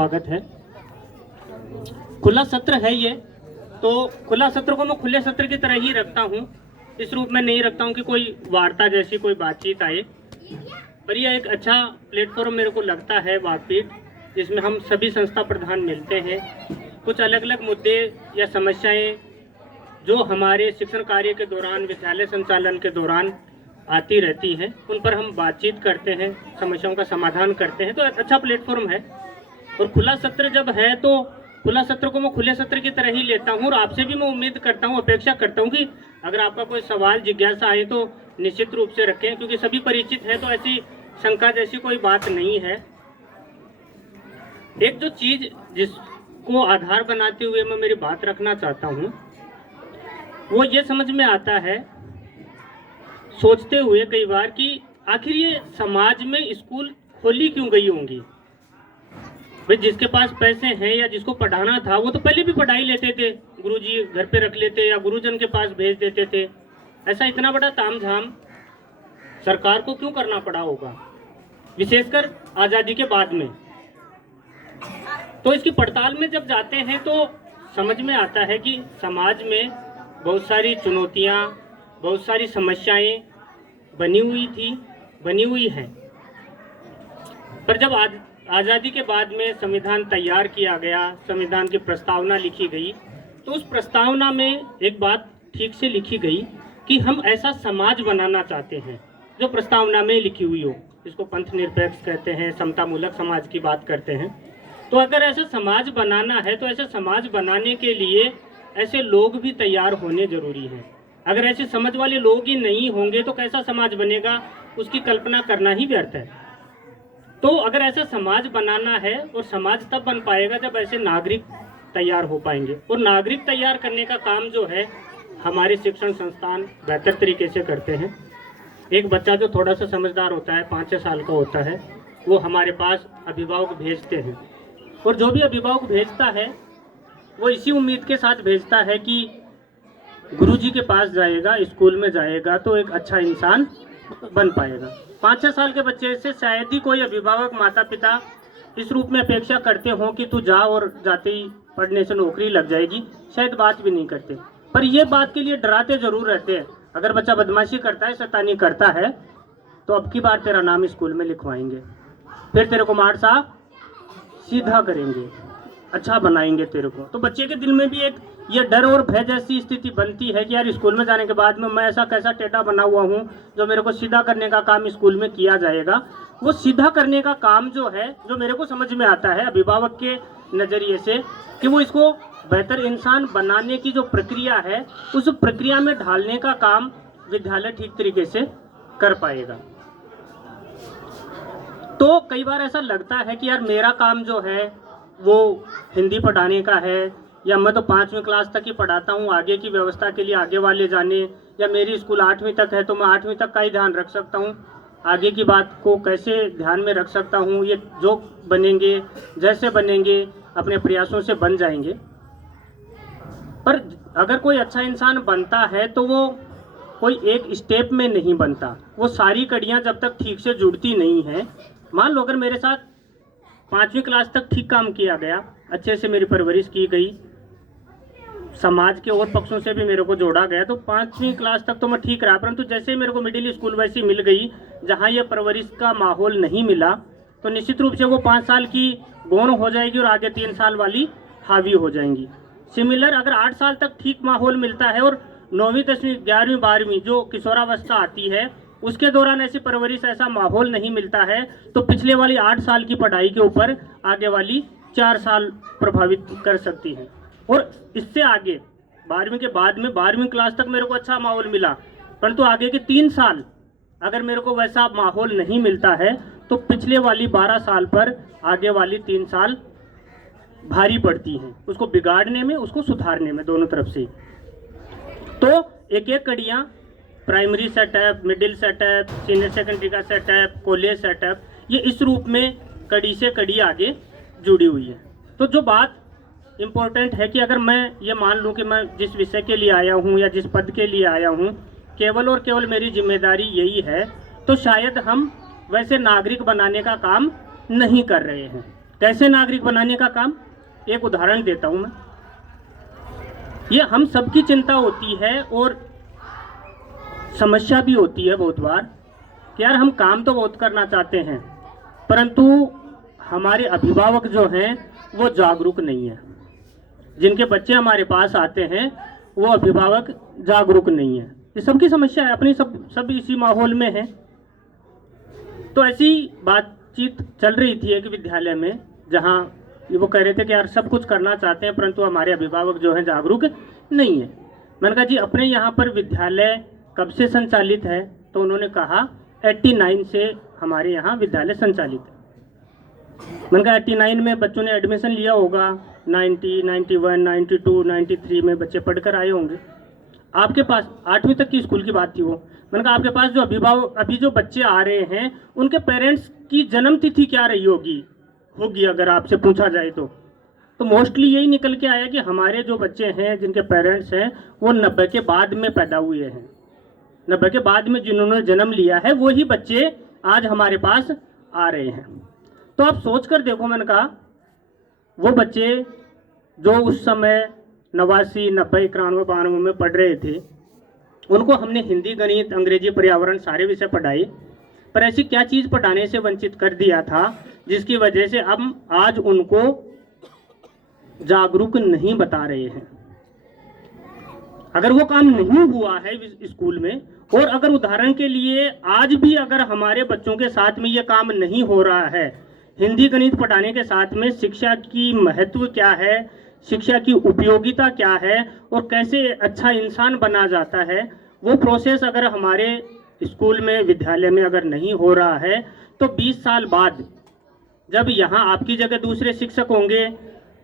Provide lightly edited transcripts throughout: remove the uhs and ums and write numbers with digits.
स्वागत है। खुला सत्र है ये, तो खुला सत्र को मैं खुले सत्र की तरह ही रखता हूँ। इस रूप में नहीं रखता हूँ कि कोई वार्ता जैसी कोई बातचीत आए, पर यह एक अच्छा प्लेटफॉर्म मेरे को लगता है वाकपीठ, जिसमें हम सभी संस्था प्रधान मिलते हैं। कुछ अलग अलग मुद्दे या समस्याएं जो हमारे शिक्षण कार्य के दौरान, विद्यालय संचालन के दौरान आती रहती हैं, उन पर हम बातचीत करते हैं, समस्याओं का समाधान करते हैं। तो अच्छा प्लेटफॉर्म है। और खुला सत्र जब है तो खुला सत्र को मैं खुले सत्र की तरह ही लेता हूँ। और आपसे भी मैं उम्मीद करता हूँ, अपेक्षा करता हूँ कि अगर आपका कोई सवाल, जिज्ञासा आए तो निश्चित रूप से रखें, क्योंकि सभी परिचित हैं, तो ऐसी शंका जैसी कोई बात नहीं है। एक जो चीज जिसको आधार बनाते हुए मैं मेरी बात रखना चाहता हूँ, वो ये समझ में आता है सोचते हुए कई बार कि आखिर ये समाज में स्कूल खोली क्यों गई होंगी। भाई जिसके पास पैसे हैं या जिसको पढ़ाना था वो तो पहले भी पढ़ाई लेते थे, गुरुजी घर पे रख लेते या गुरुजन के पास भेज देते थे। ऐसा इतना बड़ा तामझाम सरकार को क्यों करना पड़ा होगा, विशेषकर आज़ादी के बाद में। तो इसकी पड़ताल में जब जाते हैं तो समझ में आता है कि समाज में बहुत सारी चुनौतियाँ, बहुत सारी समस्याएं बनी हुई थी, बनी हुई हैं। पर जब आज़ादी के बाद में संविधान तैयार किया गया, संविधान की प्रस्तावना लिखी गई, तो उस प्रस्तावना में एक बात ठीक से लिखी गई कि हम ऐसा समाज बनाना चाहते हैं जो प्रस्तावना में लिखी हुई हो। इसको पंथ निरपेक्ष कहते हैं, समतामूलक समाज की बात करते हैं। तो अगर ऐसा समाज बनाना है तो ऐसा समाज बनाने के लिए ऐसे लोग भी तैयार होने जरूरी हैं। अगर ऐसे समझ वाले लोग ही नहीं होंगे तो कैसा समाज बनेगा, उसकी कल्पना करना ही व्यर्थ है। तो अगर ऐसा समाज बनाना है, और समाज तब बन पाएगा जब ऐसे नागरिक तैयार हो पाएंगे। और नागरिक तैयार करने का काम जो है हमारे शिक्षण संस्थान बेहतर तरीके से करते हैं। एक बच्चा जो थोड़ा सा समझदार होता है, 5-6 साल का होता है, वो हमारे पास अभिभावक भेजते हैं। और जो भी अभिभावक भेजता है वो इसी उम्मीद के साथ भेजता है कि गुरुजी के पास जाएगा, स्कूल में जाएगा तो एक अच्छा इंसान बन पाएगा। 5-6 साल के बच्चे से शायद ही कोई अभिभावक, माता पिता इस रूप में अपेक्षा करते हों कि तू जा और जाते ही पढ़ने से नौकरी लग जाएगी। शायद बात भी नहीं करते, पर ये बात के लिए डराते जरूर रहते हैं। अगर बच्चा बदमाशी करता है, शैतानी करता है, तो अब की बार तेरा नाम स्कूल में लिखवाएंगे, फिर तेरे को मार साहब सीधा करेंगे, अच्छा बनाएंगे तेरे को। तो बच्चे के दिल में भी एक ये डर और भय जैसी स्थिति बनती है कि यार स्कूल में जाने के बाद में मैं ऐसा कैसा टेढ़ा बना हुआ हूँ जो मेरे को सीधा करने का काम स्कूल में किया जाएगा। वो सीधा करने का काम जो है, जो मेरे को समझ में आता है अभिभावक के नज़रिए से, कि वो इसको बेहतर इंसान बनाने की जो प्रक्रिया है, उस प्रक्रिया में ढालने का काम विद्यालय ठीक तरीके से कर पाएगा। तो कई बार ऐसा लगता है कि यार मेरा काम जो है वो हिंदी पढ़ाने का है, या मैं तो 5वीं क्लास तक ही पढ़ाता हूँ, आगे की व्यवस्था के लिए आगे वाले जाने, या मेरी स्कूल 8वीं तक है तो मैं 8वीं तक का ही ध्यान रख सकता हूँ, आगे की बात को कैसे ध्यान में रख सकता हूँ। ये जो बनेंगे, जैसे बनेंगे, अपने प्रयासों से बन जाएंगे। पर अगर कोई अच्छा इंसान बनता है तो वो कोई एक स्टेप में नहीं बनता, वो सारी कड़ियाँ जब तक ठीक से जुड़ती नहीं हैं। मान लो अगर मेरे साथ 5वीं क्लास तक ठीक काम किया गया, अच्छे से मेरी परवरिश की गई, समाज के और पक्षों से भी मेरे को जोड़ा गया, तो 5वीं क्लास तक तो मैं ठीक रहा। परंतु जैसे मेरे को मिडिल स्कूल वैसी मिल गई जहाँ ये परवरिश का माहौल नहीं मिला, तो निश्चित रूप से वो 5 साल की गौण हो जाएगी और आगे 3 साल वाली हावी हो जाएंगी। सिमिलर अगर 8 साल तक ठीक माहौल मिलता है और 9वीं 10वीं 11वीं 12वीं जो किशोरावस्था आती है, उसके दौरान ऐसी परवरिश, ऐसा माहौल नहीं मिलता है, तो पिछले वाली 8 साल की पढ़ाई के ऊपर आगे वाली 4 साल प्रभावित कर सकती है। और इससे आगे 12वीं के बाद में 12वीं क्लास तक मेरे को अच्छा माहौल मिला, परंतु आगे के 3 साल अगर मेरे को वैसा माहौल नहीं मिलता है तो पिछले वाली 12 साल पर आगे वाली 3 साल भारी पड़ती हैं, उसको बिगाड़ने में, उसको सुधारने में, दोनों तरफ से। तो एक एक कड़ियाँ, primary setup, middle setup, senior secondary का सेटअप, कॉलेज सेटअप, ये इस रूप में कड़ी से कड़ी आगे जुड़ी हुई है। तो जो बात इम्पोर्टेंट है कि अगर मैं ये मान लूँ कि मैं जिस विषय के लिए आया हूँ या जिस पद के लिए आया हूँ, केवल और केवल मेरी जिम्मेदारी यही है, तो शायद हम वैसे नागरिक बनाने का काम नहीं कर रहे हैं। कैसे नागरिक बनाने का काम, एक उदाहरण देता हूं मैं। ये हम सबकी चिंता होती है और समस्या भी होती है बहुत बार कि यार हम काम तो बहुत करना चाहते हैं, परंतु हमारे अभिभावक जो हैं वो जागरूक नहीं है। जिनके बच्चे हमारे पास आते हैं वो अभिभावक जागरूक नहीं है। ये सबकी समस्या है, अपनी सब इसी माहौल में है। तो ऐसी बातचीत चल रही थी एक विद्यालय में, जहाँ वो कह रहे थे कि यार सब कुछ करना चाहते हैं परंतु हमारे अभिभावक जो हैं जागरूक नहीं है। मैंने कहा जी अपने यहाँ पर विद्यालय कब से संचालित है? तो उन्होंने कहा 89 से हमारे यहाँ विद्यालय संचालित है। मैंने कहा 89 में बच्चों ने एडमिशन लिया होगा, 90, 91, 92, 93 में बच्चे पढ़कर आए होंगे। आपके पास 8वीं तक की स्कूल की बात थी वो। मैंने कहा आपके पास जो अभिभावक अभी जो बच्चे आ रहे हैं उनके पेरेंट्स की जन्म तिथि क्या रही होगी अगर आपसे पूछा जाए तो मोस्टली यही निकल के आया कि हमारे जो बच्चे हैं जिनके पेरेंट्स हैं वो 90 के बाद में पैदा हुए हैं। 90 के बाद में जिन्होंने जन्म लिया है वही बच्चे आज हमारे पास आ रहे हैं। तो आप सोच कर देखो, मैंने कहा वो बच्चे जो उस समय 89, 90, 91, 92 में पढ़ रहे थे, उनको हमने हिंदी, गणित, अंग्रेजी, पर्यावरण सारे विषय पढ़ाए, पर ऐसी क्या चीज़ पढ़ाने से वंचित कर दिया था जिसकी वजह से हम आज उनको जागरूक नहीं बता रहे हैं। अगर वो काम नहीं हुआ है स्कूल में, और अगर उदाहरण के लिए आज भी अगर हमारे बच्चों के साथ में ये काम नहीं हो रहा है, हिंदी गणित पढ़ाने के साथ में शिक्षा की महत्व क्या है, शिक्षा की उपयोगिता क्या है और कैसे अच्छा इंसान बना जाता है, वो प्रोसेस अगर हमारे स्कूल में, विद्यालय में अगर नहीं हो रहा है, तो 20 साल बाद जब यहाँ आपकी जगह दूसरे शिक्षक होंगे,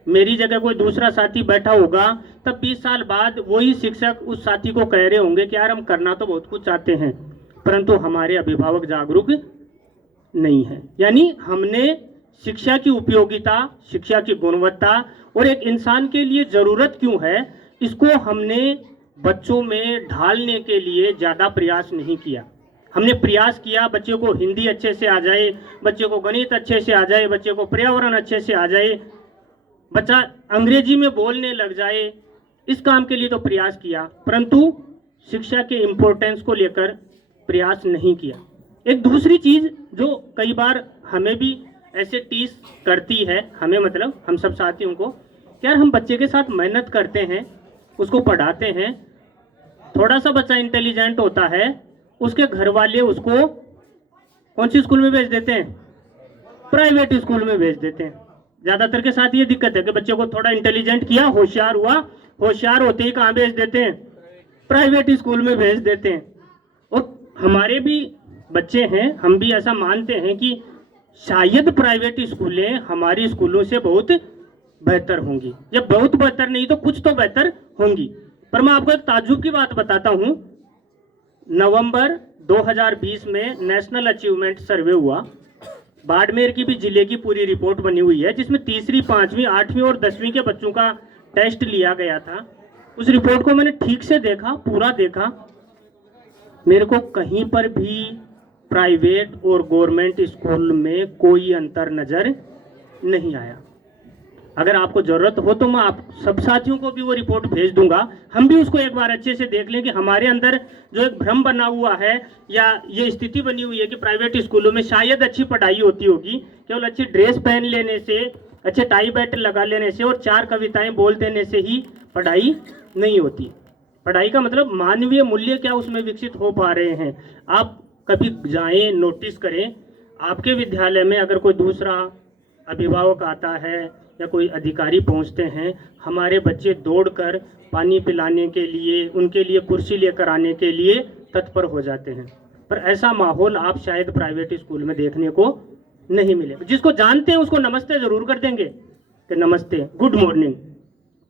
मेरी जगह कोई दूसरा साथी बैठा होगा, तब 20 साल बाद वही शिक्षक उस साथी को कह रहे होंगे कि यार हम करना तो बहुत कुछ चाहते हैं परंतु हमारे अभिभावक जागरूक नहीं है। यानी हमने शिक्षा की उपयोगिता, शिक्षा की गुणवत्ता और एक इंसान के लिए ज़रूरत क्यों है, इसको हमने बच्चों में ढालने के लिए ज़्यादा प्रयास नहीं किया। हमने प्रयास किया बच्चों को हिंदी अच्छे से आ जाए, बच्चे को गणित अच्छे से आ जाए, बच्चे को पर्यावरण अच्छे से आ जाए, बच्चा अंग्रेजी में बोलने लग जाए, इस काम के लिए तो प्रयास किया, परंतु शिक्षा के इम्पोर्टेंस को लेकर प्रयास नहीं किया। एक दूसरी चीज़ जो कई बार हमें भी ऐसे टीस करती है, हमें मतलब हम सब साथियों को, यार हम बच्चे के साथ मेहनत करते हैं, उसको पढ़ाते हैं, थोड़ा सा बच्चा इंटेलिजेंट होता है, उसके घर वाले उसको कौन सी स्कूल में भेज देते हैं? प्राइवेट स्कूल में भेज देते हैं। ज़्यादातर के साथ ये दिक्कत है कि बच्चे को थोड़ा इंटेलिजेंट किया, होशियार हुआ, होशियार होते ही कहाँ भेज देते हैं? प्राइवेट स्कूल में भेज देते हैं। और हमारे भी बच्चे हैं, हम भी ऐसा मानते हैं कि शायद प्राइवेट स्कूलें हमारी स्कूलों से बहुत बेहतर होंगी, या बहुत बेहतर नहीं तो कुछ तो बेहतर होंगी। पर मैं आपको एक ताज्जुब की बात बताता हूँ। नवंबर 2020 में नेशनल अचीवमेंट सर्वे हुआ, बाड़मेर की भी जिले की पूरी रिपोर्ट बनी हुई है जिसमें तीसरी, 5वीं, 8वीं और 10वीं के बच्चों का टेस्ट लिया गया था। उस रिपोर्ट को मैंने ठीक से देखा, पूरा देखा, मेरे को कहीं पर भी प्राइवेट और गवर्नमेंट स्कूल में कोई अंतर नज़र नहीं आया। अगर आपको ज़रूरत हो तो मैं आप सब साथियों को भी वो रिपोर्ट भेज दूंगा, हम भी उसको एक बार अच्छे से देख लें कि हमारे अंदर जो एक भ्रम बना हुआ है या ये स्थिति बनी हुई है कि प्राइवेट स्कूलों में शायद अच्छी पढ़ाई होती होगी, केवल अच्छी ड्रेस पहन लेने से, अच्छे टाई बैट लगा लेने से और 4 कविताएं बोल देने से ही पढ़ाई नहीं होती। पढ़ाई का मतलब मानवीय मूल्य क्या उसमें विकसित हो पा रहे हैं। आप कभी जाएं, नोटिस करें, आपके विद्यालय में अगर कोई दूसरा अभिभावक आता है या कोई अधिकारी पहुंचते हैं, हमारे बच्चे दौड़कर पानी पिलाने के लिए, उनके लिए कुर्सी लेकर आने के लिए तत्पर हो जाते हैं। पर ऐसा माहौल आप शायद प्राइवेट स्कूल में देखने को नहीं मिलेगा। जिसको जानते हैं उसको नमस्ते ज़रूर कर देंगे कि नमस्ते, गुड मॉर्निंग,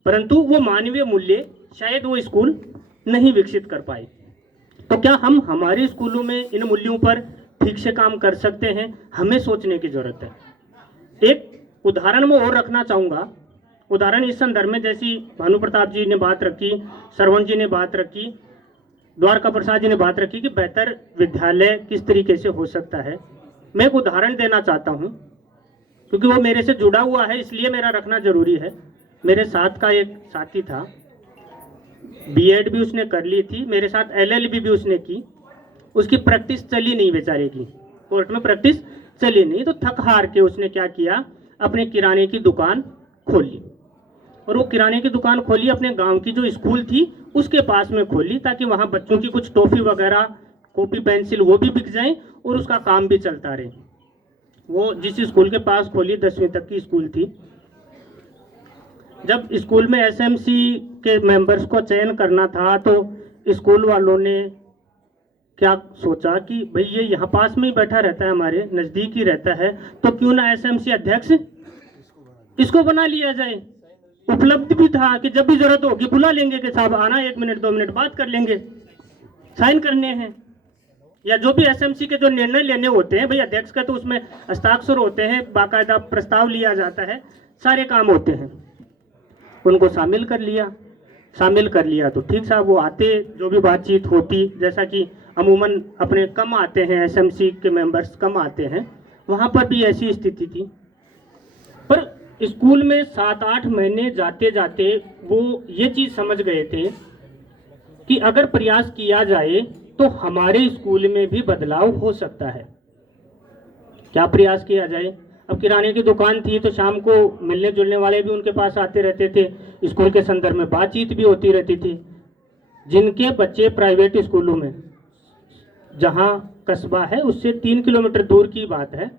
परंतु वो मानवीय मूल्य शायद वो स्कूल नहीं विकसित कर पाए। तो क्या हम हमारे स्कूलों में इन मूल्यों पर ठीक से काम कर सकते हैं? हमें सोचने की ज़रूरत है। एक उदाहरण मैं और रखना चाहूँगा। उदाहरण इस संदर्भ में, जैसी भानु प्रताप जी ने बात रखी, श्रवण जी ने बात रखी, द्वारका प्रसाद जी ने बात रखी कि बेहतर विद्यालय किस तरीके से हो सकता है। मैं एक उदाहरण देना चाहता हूँ। क्योंकि वो मेरे से जुड़ा हुआ है, इसलिए मेरा रखना जरूरी है। मेरे साथ का एक साथी था, बीएड भी उसने कर ली थी, मेरे साथ एलएलबी भी उसने की, उसकी प्रैक्टिस चली नहीं बेचारे की, कोर्ट में प्रैक्टिस चली नहीं, तो थक हार के उसने क्या किया, अपने किराने की दुकान खोल ली। और वो किराने की दुकान खोली अपने गांव की जो स्कूल थी उसके पास में खोली, ताकि वहाँ बच्चों की कुछ टॉफी वगैरह, कॉपी पेंसिल वो भी बिक जाएं और उसका काम भी चलता रहे। वो जिस स्कूल के पास खोली 10वीं तक की स्कूल थी। जब स्कूल में एसएमसी के मेंबर्स को चयन करना था तो स्कूल वालों ने क्या सोचा कि भाई ये यहाँ पास में ही बैठा रहता है, हमारे नज़दीक ही रहता है, तो क्यों ना एसएमसी अध्यक्ष इसको बना लिया जाए। उपलब्ध भी था कि जब भी जरूरत होगी बुला लेंगे कि साहब आना, 1 मिनट 2 मिनट बात कर लेंगे, साइन करने हैं, या जो भी एसएमसी के जो निर्णय लेने होते हैं, भाई अध्यक्ष का तो उसमें हस्ताक्षर होते हैं, बाकायदा प्रस्ताव लिया जाता है, सारे काम होते हैं। उनको शामिल कर लिया तो ठीक साहब, वो आते, जो भी बातचीत होती, जैसा कि अमूमन अपने कम आते हैं, एसएमसी के मेंबर्स कम आते हैं, वहाँ पर भी ऐसी स्थिति थी। पर स्कूल में 7-8 महीने जाते जाते वो ये चीज़ समझ गए थे कि अगर प्रयास किया जाए तो हमारे स्कूल में भी बदलाव हो सकता है। क्या प्रयास किया जाए? अब किराने की दुकान थी तो शाम को मिलने जुलने वाले भी उनके पास आते रहते थे, स्कूल के संदर्भ में बातचीत भी होती रहती थी। जिनके बच्चे प्राइवेट स्कूलों में, जहाँ कस्बा है उससे 3 किलोमीटर दूर की बात है,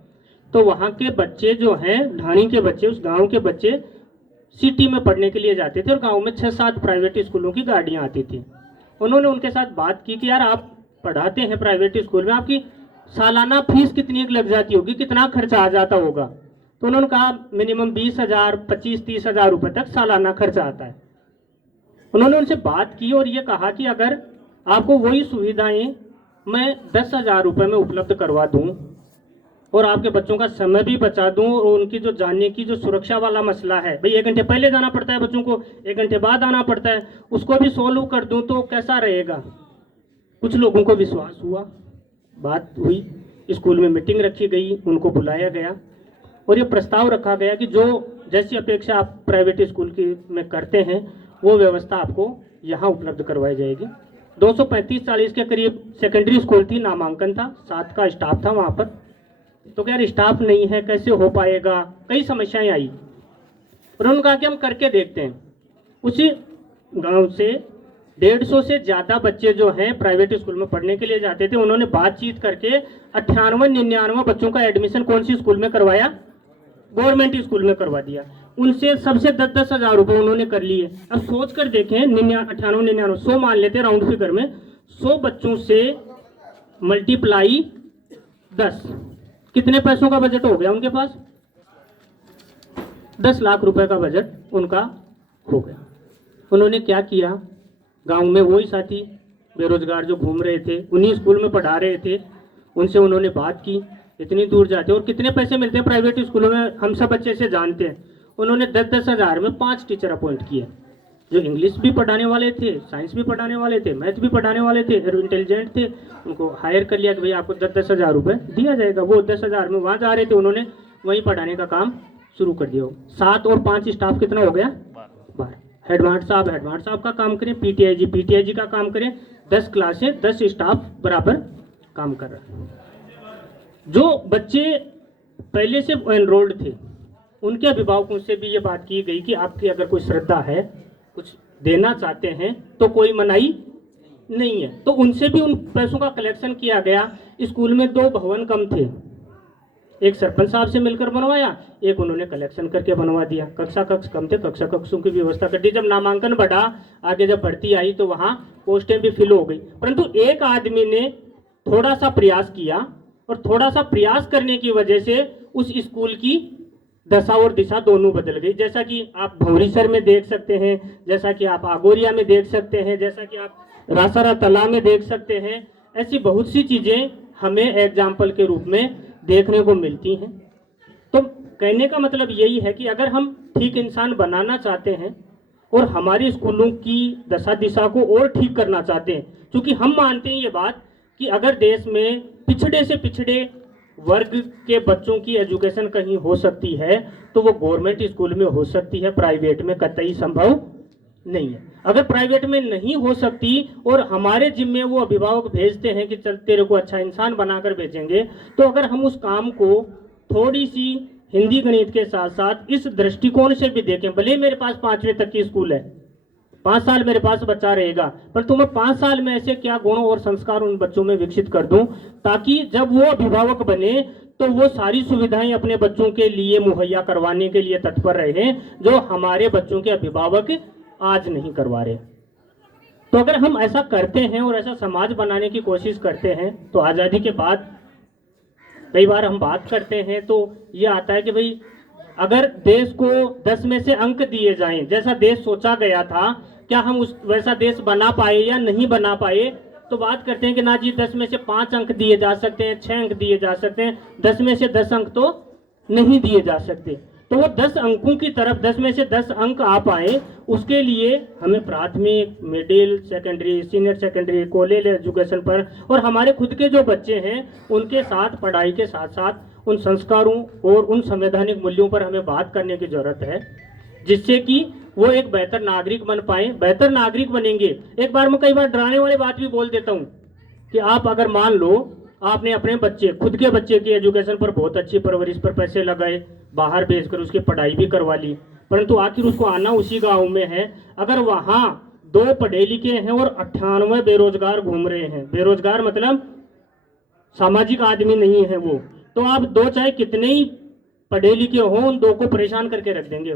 तो वहाँ के बच्चे जो हैं, ढाणी के बच्चे, उस गांव के बच्चे सिटी में पढ़ने के लिए जाते थे और गांव में 6-7 प्राइवेट स्कूलों की गाड़ियाँ आती थी। उन्होंने उनके साथ बात की कि यार आप पढ़ाते हैं प्राइवेट स्कूल में, आपकी सालाना फीस कितनी लग जाती होगी, कितना खर्चा आ जाता होगा? तो उन्होंने कहा मिनिमम 20,000, 25-30 हज़ार रुपये तक सालाना खर्चा आता है। उन्होंने उनसे बात की और ये कहा कि अगर आपको वही सुविधाएं मैं 10,000 रुपये में उपलब्ध करवा दूं और आपके बच्चों का समय भी बचा दूं और उनकी जो जाने की जो सुरक्षा वाला मसला है, भाई 1 घंटे पहले जाना पड़ता है बच्चों को, 1 घंटे बाद आना पड़ता है, उसको भी सोल्व कर दूं तो कैसा रहेगा? कुछ लोगों को विश्वास हुआ, बात हुई, स्कूल में मीटिंग रखी गई, उनको बुलाया गया और ये प्रस्ताव रखा गया कि जो जैसी अपेक्षा आप प्राइवेट स्कूल की में करते हैं वो व्यवस्था आपको यहाँ उपलब्ध करवाई जाएगी। 235-40 के करीब सेकेंडरी स्कूल थी, नामांकन था, 7 का स्टाफ था वहाँ पर। तो क्या यार स्टाफ नहीं है, कैसे हो पाएगा? कई समस्याएं आई और उन्होंने कहा कि हम करके देखते हैं। उसी गांव से 150 से ज़्यादा बच्चे जो हैं प्राइवेट स्कूल में पढ़ने के लिए जाते थे, उन्होंने बातचीत करके 98-99 बच्चों का एडमिशन कौन सी स्कूल में करवाया? गवर्नमेंट स्कूल में करवा दिया। उनसे सबसे 10-10 हज़ार रुपये उन्होंने कर लिए। अब सोच कर देखें, 98-99, 100 मान लेते राउंड फिगर में, 100 बच्चों से मल्टीप्लाई 10, कितने पैसों का बजट हो गया उनके पास? 10 लाख रुपए का बजट उनका हो गया। उन्होंने क्या किया, गांव में वही साथी बेरोजगार जो घूम रहे थे, उन्हीं स्कूल में पढ़ा रहे थे, उनसे उन्होंने बात की, इतनी दूर जाते और कितने पैसे मिलते हैं प्राइवेट स्कूलों में हम सब अच्छे से जानते हैं। उन्होंने 10-10 हज़ार में 5 टीचर अपॉइंट किए, जो इंग्लिश भी पढ़ाने वाले थे, साइंस भी पढ़ाने वाले थे, मैथ भी पढ़ाने वाले थे, इंटेलिजेंट थे। उनको हायर कर लिया कि भाई आपको 10-10 हज़ार रुपये दिया जाएगा। वो 10 हज़ार में वहाँ जा रहे थे, उन्होंने वहीं पढ़ाने का काम शुरू कर दिया। 7 और 5 स्टाफ कितना हो गया? 12। हेडमास्टर साहब का काम करें, पीटीआईजी का काम करें, 10 क्लासें 10 स्टाफ बराबर काम कर रहा है। जो बच्चे पहले से एनरोल्ड थे उनके अभिभावकों से भी ये बात की गई कि आपकी अगर कोई श्रद्धा है, कुछ देना चाहते हैं तो कोई मनाही नहीं है। तो उनसे भी उन पैसों का कलेक्शन किया गया। स्कूल में 2 भवन कम थे, एक सरपंच साहब से मिलकर बनवाया, एक उन्होंने कलेक्शन करके बनवा दिया। कक्षा कक्ष कम थे, कक्षा कक्षों की व्यवस्था कर दी। जब नामांकन बढ़ा, आगे जब भर्ती आई तो वहाँ पोस्टें भी फिल हो गई। परंतु एक आदमी ने थोड़ा सा प्रयास किया और थोड़ा सा प्रयास करने की वजह से उस स्कूल की दशा और दिशा दोनों बदल गई। जैसा कि आप भौरीसर में देख सकते हैं, जैसा कि आप आगोरिया में देख सकते हैं, जैसा कि आप रासारा तालाब में देख सकते हैं। ऐसी बहुत सी चीज़ें हमें एग्जाम्पल के रूप में देखने को मिलती हैं। तो कहने का मतलब यही है कि अगर हम ठीक इंसान बनाना चाहते हैं और हमारे स्कूलों की दशा दिशा को और ठीक करना चाहते हैं, क्योंकि हम मानते हैं ये बात कि अगर देश में पिछड़े से पिछड़े वर्ग के बच्चों की एजुकेशन कहीं हो सकती है तो वो गवर्नमेंट स्कूल में हो सकती है, प्राइवेट में कतई संभव नहीं है। अगर प्राइवेट में नहीं हो सकती और हमारे जिम्मे वो अभिभावक भेजते हैं कि चल तेरे को अच्छा इंसान बनाकर भेजेंगे, तो अगर हम उस काम को थोड़ी सी हिंदी गणित के साथ साथ इस दृष्टिकोण से भी देखें, भले मेरे पास 5वीं तक की स्कूल है, 5 साल मेरे पास बच्चा रहेगा, पर तो मैं 5 साल में ऐसे क्या गुण और संस्कार उन बच्चों में विकसित कर दूं ताकि जब वो अभिभावक बने तो वो सारी सुविधाएं अपने बच्चों के लिए मुहैया करवाने के लिए तत्पर रहे जो हमारे बच्चों के अभिभावक आज नहीं करवा रहे। तो अगर हम ऐसा करते हैं और ऐसा समाज बनाने की कोशिश करते हैं तो आज़ादी के बाद कई बार हम बात करते हैं तो ये आता है कि भाई अगर देश को 10 में से अंक दिए जाएं, जैसा देश सोचा गया था, क्या हम उस वैसा देश बना पाए या नहीं बना पाए, तो बात करते हैं कि ना जी 10 में से 5 अंक दिए जा सकते हैं, 6 अंक दिए जा सकते हैं, 10 में से 10 अंक तो नहीं दिए जा सकते। तो वो 10 अंकों की तरफ 10 में से 10 अंक आ पाए, उसके लिए हमें प्राथमिक, middle, secondary, senior secondary, college education पर और हमारे खुद के जो बच्चे हैं उनके साथ पढ़ाई के साथ साथ उन संस्कारों और उन संवैधानिक मूल्यों पर हमें बात करने की जरूरत है, जिससे कि वो एक बेहतर नागरिक बन पाए। बेहतर नागरिक बनेंगे। एक बार मैं कई बार डराने वाली बात भी बोल देता हूँ कि आप अगर मान लो आपने अपने बच्चे, खुद के बच्चे की एजुकेशन पर बहुत अच्छी परवरिश पर पैसे लगाए, बाहर भेजकर उसकी पढ़ाई भी करवा ली, परंतु आखिर उसको आना उसी गांव में है। अगर वहां 2 पढ़े लिखे हैं और 98 बेरोजगार घूम रहे हैं, बेरोजगार मतलब सामाजिक आदमी नहीं है वो, तो आप 2 चाहे कितने ही पढ़े लिखे हो उन 2 को परेशान करके रख देंगे।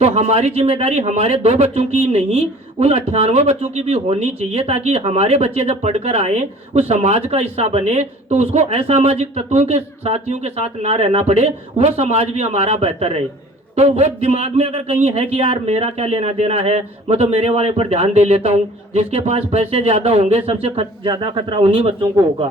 तो हमारी जिम्मेदारी हमारे 2 बच्चों की नहीं, उन 98 बच्चों की भी होनी चाहिए, ताकि हमारे बच्चे जब पढ़कर आए उस समाज का हिस्सा बने तो उसको असामाजिक तत्वों के साथियों के साथ ना रहना पड़े, वो समाज भी हमारा बेहतर रहे। तो वो दिमाग में अगर कहीं है कि यार मेरा क्या लेना देना है, मैं तो मेरे वाले पर ध्यान दे लेता हूँ, जिसके पास पैसे ज्यादा होंगे सबसे ज्यादा खतरा उन्हीं बच्चों को होगा।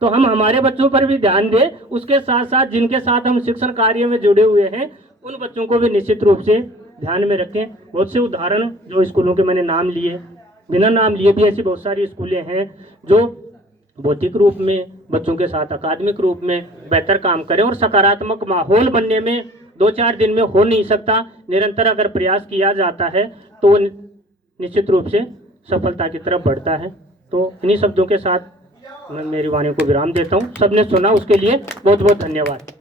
तो हम हमारे बच्चों पर भी ध्यान दें, उसके साथ साथ जिनके साथ हम शिक्षण कार्य में जुड़े हुए हैं उन बच्चों को भी निश्चित रूप से ध्यान में रखें। बहुत से उदाहरण जो स्कूलों के मैंने नाम लिए, बिना नाम लिए भी ऐसी बहुत सारी स्कूलें हैं जो भौतिक रूप में बच्चों के साथ अकादमिक रूप में बेहतर काम करें, और सकारात्मक माहौल बनने में 2-4 दिन में हो नहीं सकता। निरंतर अगर प्रयास किया जाता है तो वो निश्चित रूप से सफलता की तरफ बढ़ता है। तो इन्हीं शब्दों के साथ मैं मेरी वाणी को विराम देता हूँ। सबने सुना उसके लिए बहुत बहुत धन्यवाद।